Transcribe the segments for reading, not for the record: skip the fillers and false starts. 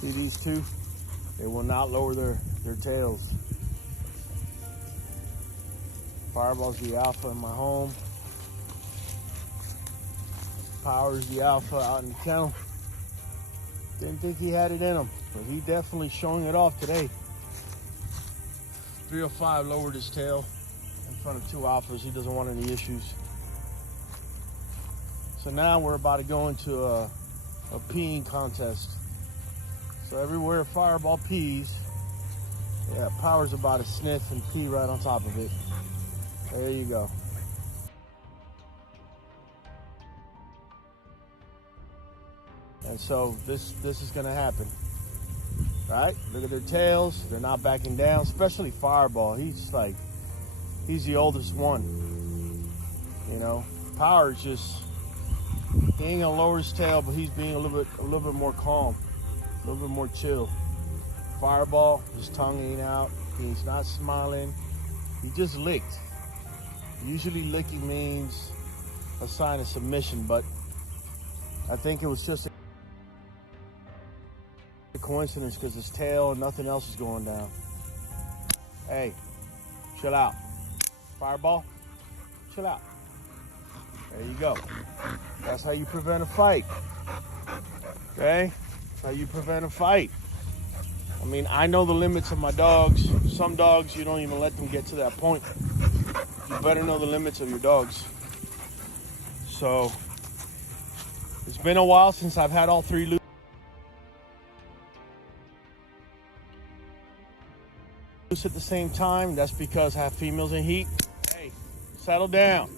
See these two? They will not lower their tails. Fireball's the alpha in my home. Power's the alpha out in the kennel. Didn't think he had it in him, but he definitely showing it off today. 305 lowered his tail in front of two alphas. He doesn't want any issues. So now we're about to go into a peeing contest. So everywhere Fireball pees, yeah, Power's about to sniff and pee right on top of it. There you go. And so this is gonna happen. Right? Look at their tails. They're not backing down, especially Fireball. He's the oldest one. You know, Power's just, he ain't gonna lower his tail, but he's being a little bit more calm, a little bit more chill. Fireball, his tongue ain't out. He's not smiling. He just licked. Usually licking means a sign of submission, but I think it was just a coincidence because his tail and nothing else is going down. Hey, chill out. Fireball, chill out. There you go. That's how you prevent a fight. Okay? That's how you prevent a fight. I mean, I know the limits of my dogs. Some dogs, you don't even let them get to that point. You better know the limits of your dogs. So, it's been a while since I've had all three loose at the same time. That's because I have females in heat. Hey, settle down.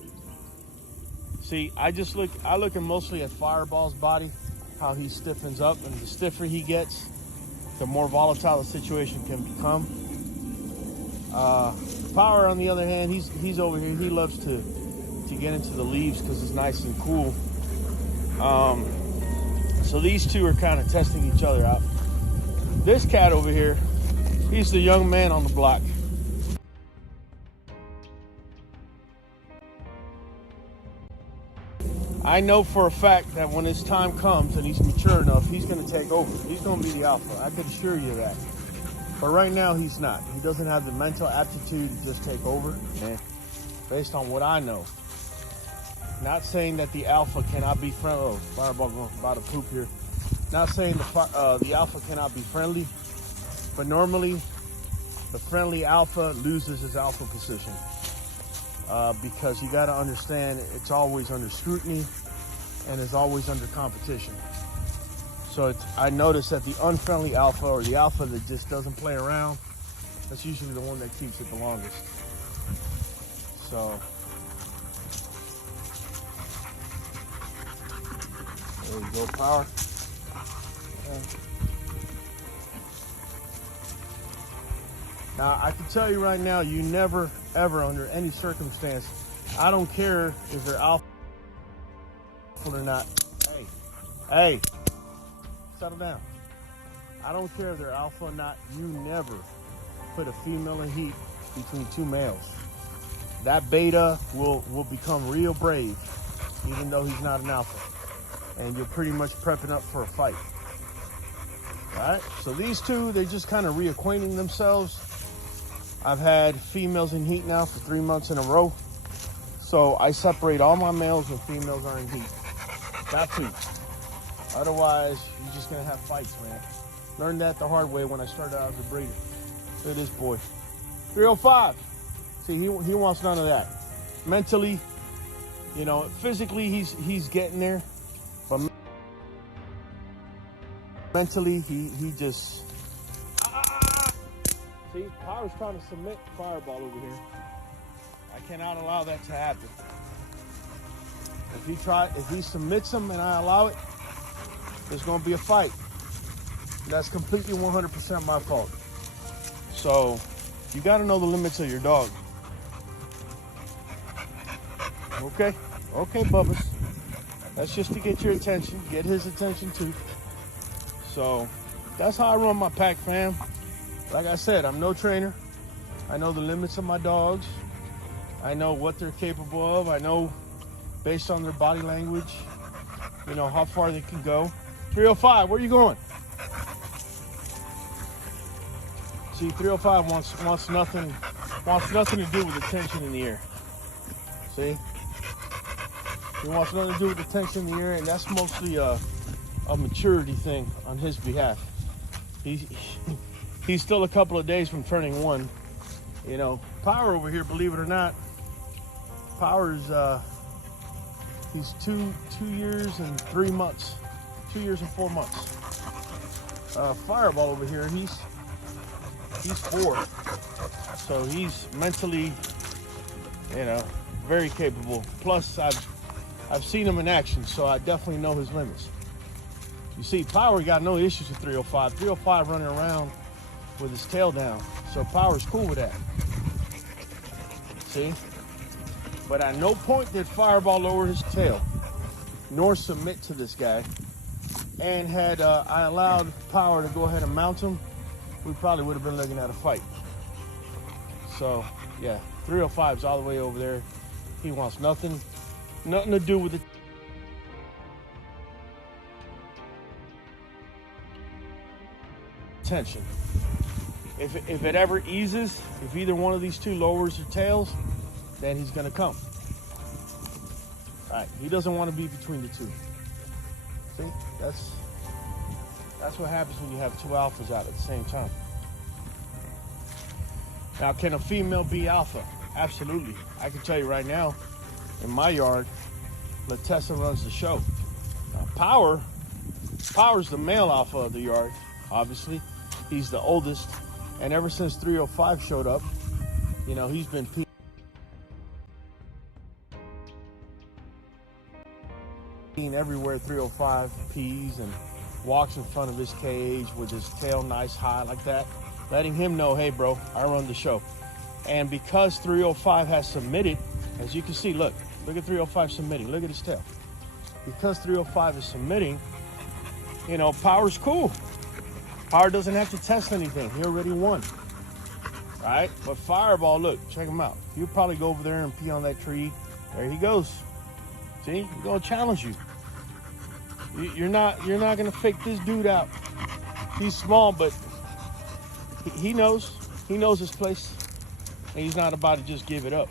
See, I look mostly at Fireball's body, how he stiffens up, and the stiffer he gets, the more volatile the situation can become. Power, on the other hand, he's over here. He loves to get into the leaves because it's nice and cool. So these two are kind of testing each other out. This cat over here, he's the young man on the block. I know for a fact that when his time comes and he's mature enough, he's going to take over. He's going to be the alpha. I can assure you that. But right now, he's not. He doesn't have the mental aptitude to just take over. And based on what I know, not saying that the alpha cannot be friendly. Oh, Fireball going about to poop here. Not saying the alpha cannot be friendly, but normally the friendly alpha loses his alpha position. Because you got to understand it's always under scrutiny and is always under competition. So I noticed that the unfriendly alpha, or the alpha that just doesn't play around, that's usually the one that keeps it the longest. So there you go, Power. Now, I can tell you right now, you never, ever, under any circumstance, I don't care if they're alpha or not. Hey, settle down. I don't care if they're alpha or not. You never put a female in heat between two males. That beta will become real brave, even though he's not an alpha. And you're pretty much prepping up for a fight. All right? So these two, they're just kind of reacquainting themselves. I've had females in heat now for 3 months in a row. So I separate all my males when females are in heat. Got to. Otherwise, you're just going to have fights, man. Learned that the hard way when I started out as a breeder. Look at this boy. 305. See, he wants none of that. Mentally, you know, physically he's getting there. But mentally, he just... See, Power's trying to submit Fireball over here. I cannot allow that to happen. If he submits him and I allow it, there's going to be a fight. That's completely 100% my fault. So, you got to know the limits of your dog. Okay, Bubba's. That's just to get your attention, get his attention too. So, that's how I run my pack, fam. Like I said, I'm no trainer. I know the limits of my dogs. I know what they're capable of. I know, based on their body language, you know, how far they can go. 305, where are you going? See, 305 wants nothing to do with the tension in the air. See? He wants nothing to do with the tension in the air, and that's mostly a maturity thing on his behalf. He's still a couple of days from turning 1. You know, Power over here, believe it or not, Power's he's 2 years and 3 months, 2 years and 4 months. Fireball over here, he's 4, so he's mentally, you know, very capable. Plus, I've seen him in action, so I definitely know his limits. You see, Power got no issues with 305. 305 running around with his tail down, so Power's cool with that. See? But at no point did Fireball lower his tail, nor submit to this guy. And had I allowed Power to go ahead and mount him, we probably would have been looking at a fight. So, yeah, 305's all the way over there. He wants nothing to do with it. Tension. If it ever eases, if either one of these two lowers their tails, then he's gonna come. All right, he doesn't want to be between the two. See, that's what happens when you have 2 alphas out at the same time. Now, can a female be alpha? Absolutely. I can tell you right now, in my yard, Latessa runs the show. Now, Power's the male alpha of the yard, obviously. He's the oldest, and ever since 305 showed up, you know, he's been peeing everywhere 305 pees and walks in front of his cage with his tail nice high like that, letting him know, hey bro, I run the show. And because 305 has submitted, as you can see, look at 305 submitting, look at his tail. Because 305 is submitting, you know, Power's cool. Power doesn't have to test anything. He already won. All right? But Fireball, look, check him out. He'll probably go over there and pee on that tree. There he goes. See? He's gonna challenge you. You're not gonna fake this dude out. He's small, but he knows his place, and he's not about to just give it up.